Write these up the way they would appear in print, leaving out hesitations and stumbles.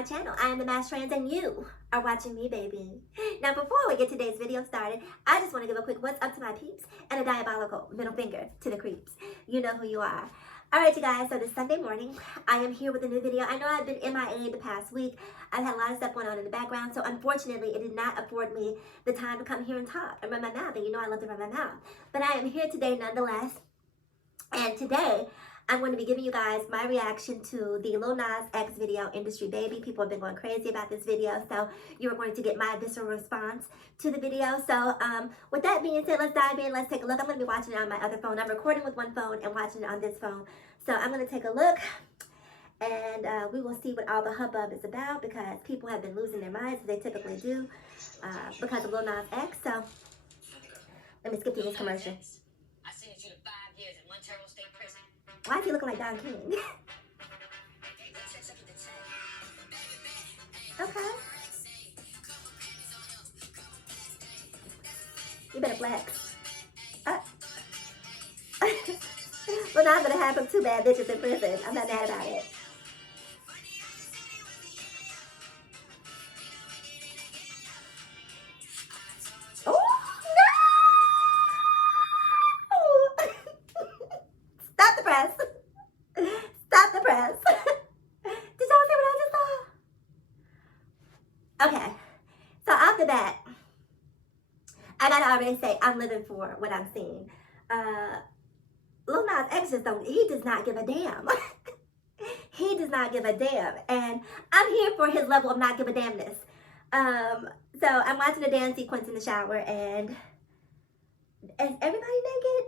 my channel. I am the Masked Trans and you are watching me, baby. Now, before we get today's video started, I just want to give a quick what's up to my peeps and a diabolical middle finger to the creeps. You know who you are. Alright, you guys, so this Sunday morning, I am here with a new video. I know I've been MIA the past week. I've had a lot of stuff going on in the background, so unfortunately, it did not afford me the time to come here and talk and run my mouth. And you know I love to run my mouth. But I am here today nonetheless. And today, I'm going to be giving you guys my reaction to the Lil Nas X video, Industry Baby. People have been going crazy about this video, so you're going to get my visceral response to the video. So with that being said, let's dive in. Let's take a look. I'm going to be watching it on my other phone. I'm recording with one phone and watching it on this phone. So I'm going to take a look, and we will see what all the hubbub is about, because people have been losing their minds, as they typically do, because of Lil Nas X. So let me skip through this commercial. I sentenced you to 5 years in Montero State Prison. Why is he looking like Don King? Okay. You better flex. Well, now I'm gonna have some 2 bad bitches in prison. I'm not mad about it. Stop the press. Did y'all see what I just saw? Okay. So off the bat, I gotta already say I'm living for what I'm seeing. Lil Nas X just he does not give a damn. He does not give a damn. And I'm here for his level of not give a damnness. So I'm watching a dance sequence in the shower, and is everybody naked?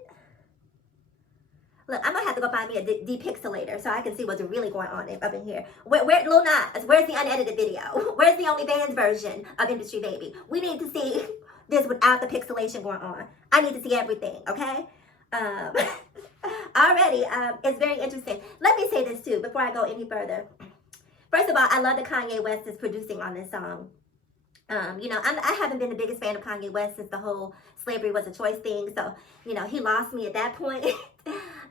Look, I'm gonna have to go find me a depixelator so I can see what's really going on up in here. Where Lil Nas? Where's the unedited video? Where's the OnlyFans version of Industry Baby? We need to see this without the pixelation going on. I need to see everything, okay? Already, it's very interesting. Let me say this too before I go any further. First of all, I love that Kanye West is producing on this song. You know, I haven't been the biggest fan of Kanye West since the whole slavery was a choice thing. So, you know, he lost me at that point.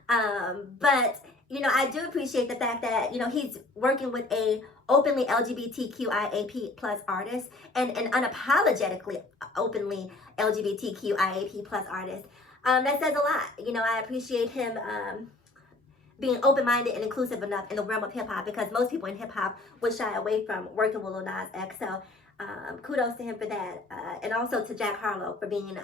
But, you know, I do appreciate the fact that, you know, he's working with a openly LGBTQIAP plus artist and unapologetically openly LGBTQIAP plus artist. That says a lot. You know, I appreciate him being open-minded and inclusive enough in the realm of hip-hop, because most people in hip-hop would shy away from working with Lil Nas X. So kudos to him for that, and also to Jack Harlow for being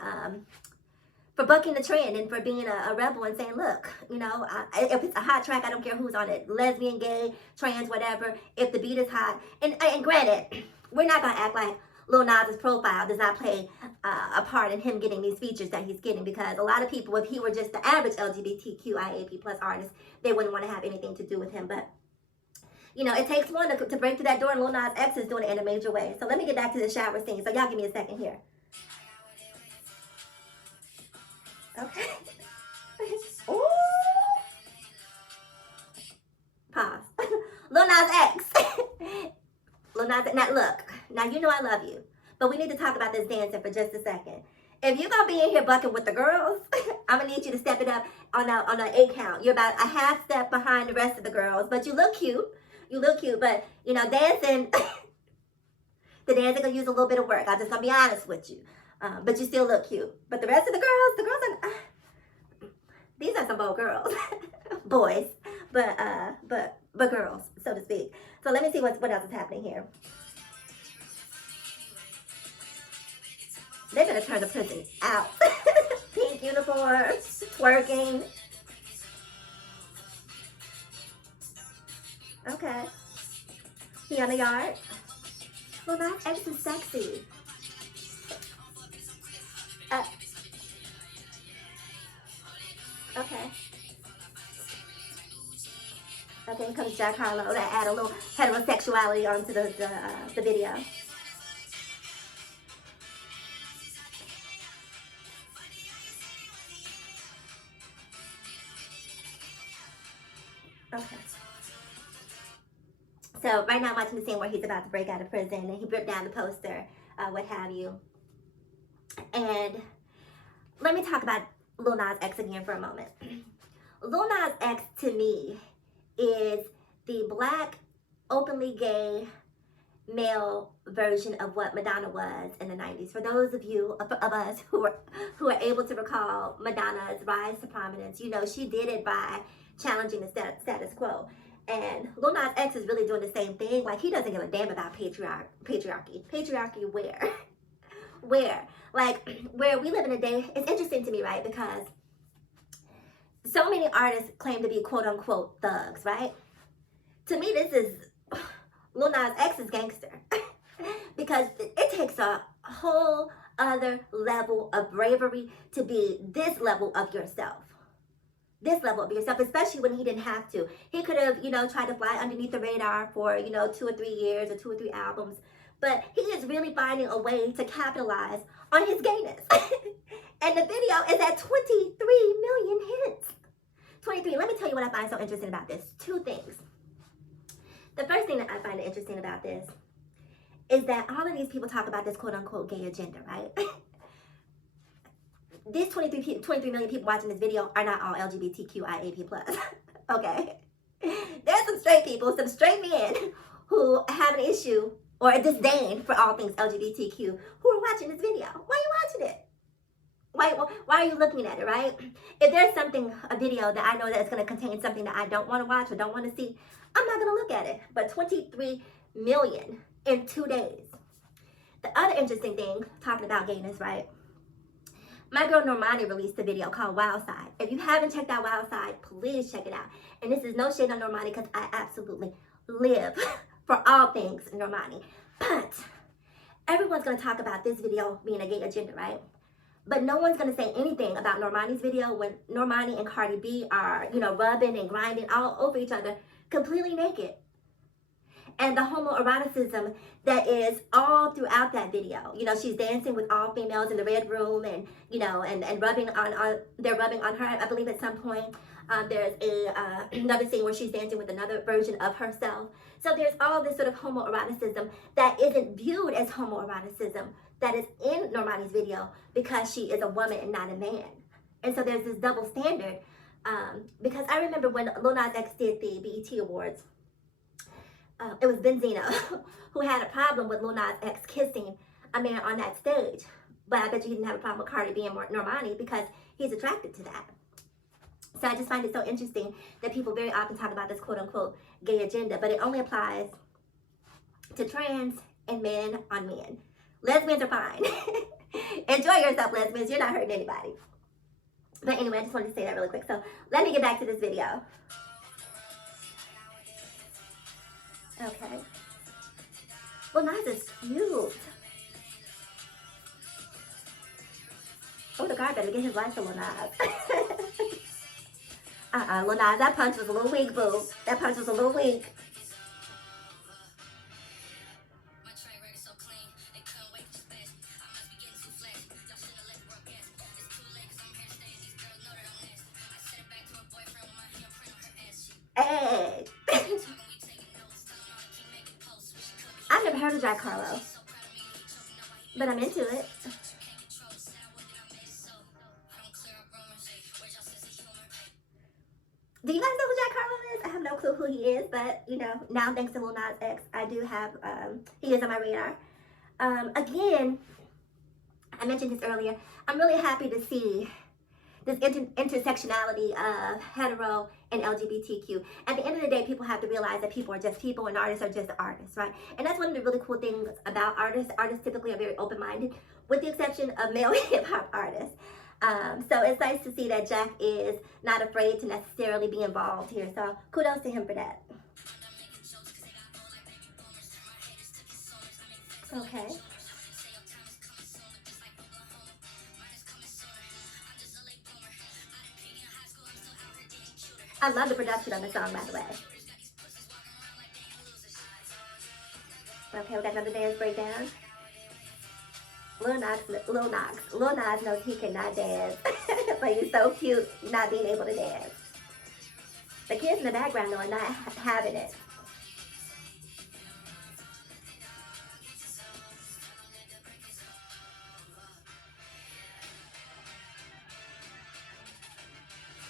for bucking the trend and for being a rebel and saying, look, you know, if it's a hot track, I don't care who's on it, lesbian, gay, trans, whatever, if the beat is hot. And granted, we're not gonna act like Lil Nas's profile does not play a part in him getting these features that he's getting, because a lot of people, if he were just the average LGBTQIAP plus artist, they wouldn't want to have anything to do with him. But you know, it takes one to break through that door, and Lil Nas X is doing it in a major way. So let me get back to the shower scene. So y'all give me a second here. Okay. Ooh. Pause. Lil Nas X. Lil Nas X. Now look, now you know I love you, but we need to talk about this dancing for just a second. If you're gonna be in here bucking with the girls, I'm gonna need you to step it up on an 8 count. You're about a half step behind the rest of the girls, but you look cute. You look cute, but, you know, dancing, the dancing gonna use a little bit of work. I'm just gonna be honest with you. But you still look cute. But the rest of the girls are, these are some bold girls. Boys, but girls, so to speak. So let me see what else is happening here. They're gonna turn the prison out. Pink uniforms, twerking. Okay. He on the yard. Well, Nas X is sexy. Okay. Okay, here comes Jack Harlow to add a little heterosexuality onto the video. Okay. So right now I'm watching the scene where he's about to break out of prison, and he ripped down the poster, what have you. And let me talk about Lil Nas X again for a moment. Lil Nas X to me is the black, openly gay, male version of what Madonna was in the 90s. For those of you of us who are able to recall Madonna's rise to prominence, you know she did it by challenging the status quo. And Lil Nas X is really doing the same thing. Like, he doesn't give a damn about patriarchy. Patriarchy where? Where? Like, where we live in a day, it's interesting to me, right? Because so many artists claim to be quote unquote thugs, right? To me, this is Lil Nas X's gangster. Because it takes a whole other level of bravery to be this level of yourself. This level of yourself, especially when he didn't have to. He could have, tried to fly underneath the radar for, 2 or 3 years or 2 or 3 albums. But he is really finding a way to capitalize on his gayness. And the video is at 23 million hits. 23. Let me tell you what I find so interesting about this. 2 things. The first thing that I find interesting about this is that all of these people talk about this quote-unquote gay agenda, right? These 23 million people watching this video are not all LGBTQIAP+. Okay? There's some straight people, some straight men who have an issue or a disdain for all things LGBTQ who are watching this video. Why are you watching it? Why are you looking at it, right? If there's a video that I know that is going to contain something that I don't want to watch or don't want to see, I'm not going to look at it. But 23 million in 2 days. The other interesting thing, talking about gayness, right? My girl Normani released a video called Wild Side. If you haven't checked out Wild Side, please check it out. And this is no shade on Normani because I absolutely live for all things Normani. But everyone's going to talk about this video being a gay agenda, right? But no one's going to say anything about Normani's video when Normani and Cardi B are, rubbing and grinding all over each other completely naked. And the homoeroticism that is all throughout that video. She's dancing with all females in the red room and, and rubbing they're rubbing on her. I believe at some point there's another scene where she's dancing with another version of herself. So there's all this sort of homoeroticism that isn't viewed as homoeroticism that is in Normani's video because she is a woman and not a man. And so there's this double standard because I remember when Lil Nas X did the BET Awards, it was Benzino who had a problem with Lil Nas X kissing a man on that stage. But I bet you he didn't have a problem with Cardi B and Normani because he's attracted to that. So I just find it so interesting that people very often talk about this quote-unquote gay agenda, but it only applies to trans and men on men. Lesbians are fine. Enjoy yourself, lesbians. You're not hurting anybody. But anyway, I just wanted to say that really quick. So let me get back to this video. Okay. Well, Nas is cute. Oh, the guy better get his life to Lil Nas. Lil Nas, that punch was a little weak, boo. That punch was a little weak. Hey. I've never heard of Jack Harlow, but I'm into it. Do you guys know who Jack Harlow is? I have no clue who he is, but now thanks to Lil Nas X, I do have, he is on my radar. Again, I mentioned this earlier, I'm really happy to see this intersectionality of hetero and LGBTQ. At the end of the day, people have to realize that people are just people and artists are just artists, right? And that's one of the really cool things about artists. Artists typically are very open-minded, with the exception of male hip-hop artists. So it's nice to see that Jack is not afraid to necessarily be involved here. So kudos to him for that. Okay. I love the production on the song, by the way. Okay, we got another dance breakdown. Lil Nas knows he cannot dance, but he's so cute not being able to dance. The kids in the background though are not having it.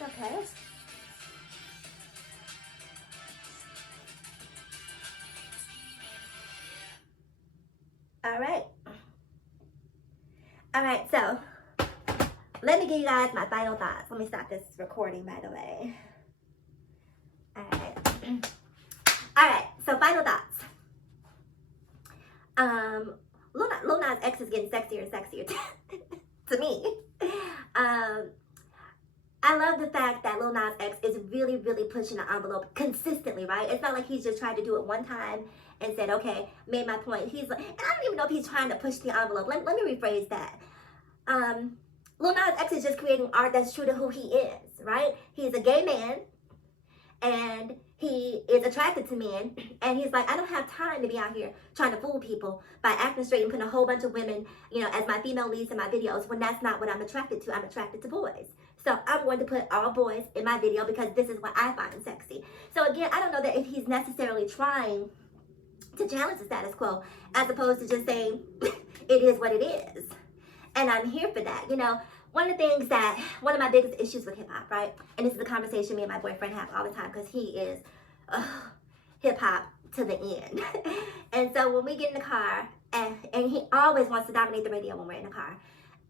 Okay. All right. All right, so let me give you guys my final thoughts. Let me stop this recording, by the way. All right. All right, so final thoughts. Lil Nas X is getting sexier and sexier to me. I love the fact that Lil Nas X is really, really pushing the envelope consistently, right? It's not like he's just tried to do it one time and said, okay, made my point. He's like, and I don't even know if he's trying to push the envelope. Let me rephrase that. Lil Nas X is just creating art that's true to who he is, right? He's a gay man, and he is attracted to men, and he's like, I don't have time to be out here trying to fool people by acting straight and putting a whole bunch of women, you know, as my female leads in my videos, when that's not what I'm attracted to. I'm attracted to boys. So I'm going to put all boys in my video because this is what I find sexy. So again, I don't know that if he's necessarily trying to challenge the status quo, as opposed to just saying, it is what it is. And I'm here for that. You know, one of my biggest issues with hip hop, right? And this is a conversation me and my boyfriend have all the time because he is hip hop to the end. And so when we get in the car, and he always wants to dominate the radio when we're in the car.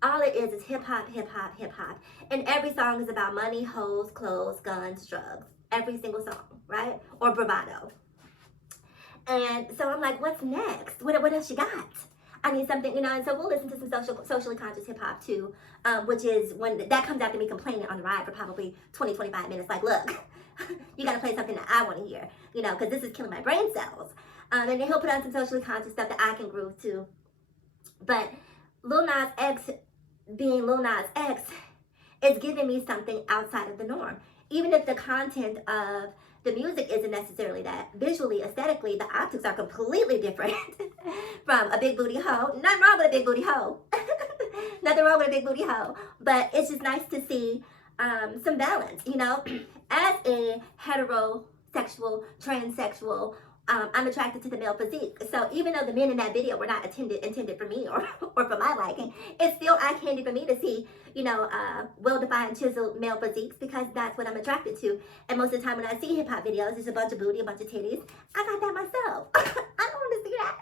All it is hip hop, hip hop, hip hop. And every song is about money, hoes, clothes, guns, drugs. Every single song, right? Or bravado. And so I'm like, what's next? What else you got? I need something, you know, and so we'll listen to some socially conscious hip hop too, which is when that comes after me complaining on the ride for probably 20, 25 minutes. Like, look, you got to play something that I want to hear, you know, because this is killing my brain cells. And then he'll put on some socially conscious stuff that I can groove to. But Lil Nas X, being Lil Nas X, is giving me something outside of the norm. Even if the content of the music isn't necessarily that, visually, aesthetically, the optics are completely different from a big booty hoe. Nothing wrong with a big booty hoe. Nothing wrong with a big booty hoe. But it's just nice to see some balance, you know. As a heterosexual, transsexual, I'm attracted to the male physique. So even though the men in that video were not intended for me or for my liking, it's still eye candy for me to see, you know, well-defined, chiseled male physiques because that's what I'm attracted to. And most of the time when I see hip-hop videos, it's a bunch of booty, a bunch of titties. I got that myself. I don't want to see that.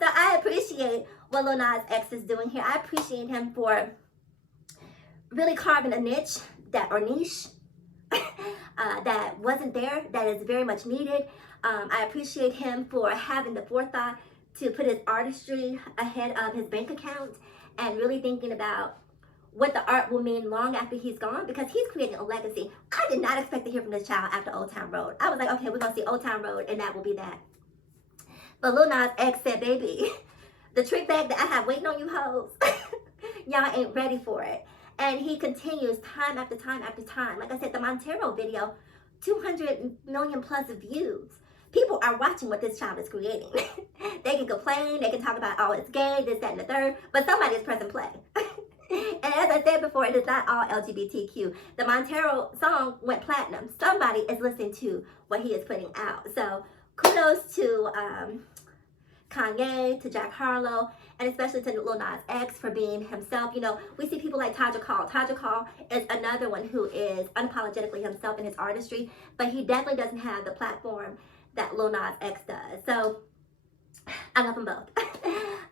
So I appreciate what Lil Nas X is doing here. I appreciate him for really carving a niche that wasn't there, that is very much needed. I appreciate him for having the forethought to put his artistry ahead of his bank account and really thinking about what the art will mean long after he's gone, because he's creating a legacy. I did not expect to hear from this child after Old Town Road. I was like, okay, we're going to see Old Town Road and that will be that. But Lil Nas X said, baby, the trick bag that I have waiting on you hoes, y'all ain't ready for it. And he continues time after time after time. Like I said, the Montero video, 200 million plus views. People are watching what this child is creating. They can complain, they can talk about, oh, it's gay, this, that, and the third, but somebody is pressing play. And as I said before, it is not all LGBTQ. The Montero song went platinum. Somebody is listening to what he is putting out. So kudos to Kanye, to Jack Harlow, and especially to Lil Nas X for being himself. You know, we see people like Taja Call. Taja Call is another one who is unapologetically himself in his artistry, but he definitely doesn't have the platform that Lil Nas X does. So I love them both.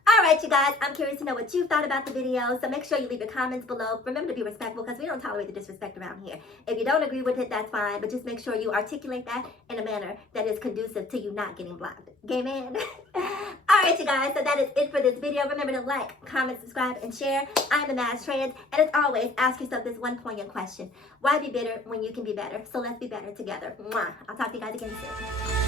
All right, you guys, I'm curious to know what you thought about the video, so make sure you leave your comments below. Remember to be respectful because we don't tolerate the disrespect around here. If you don't agree with it, that's fine, but just make sure you articulate that in a manner that is conducive to you not getting blocked. Gay man? All right, you guys, so that is it for this video. Remember to like, comment, subscribe, and share. I'm the Maz Trans, and as always, ask yourself this one poignant question. Why be bitter when you can be better? So let's be better together. Mwah. I'll talk to you guys again soon.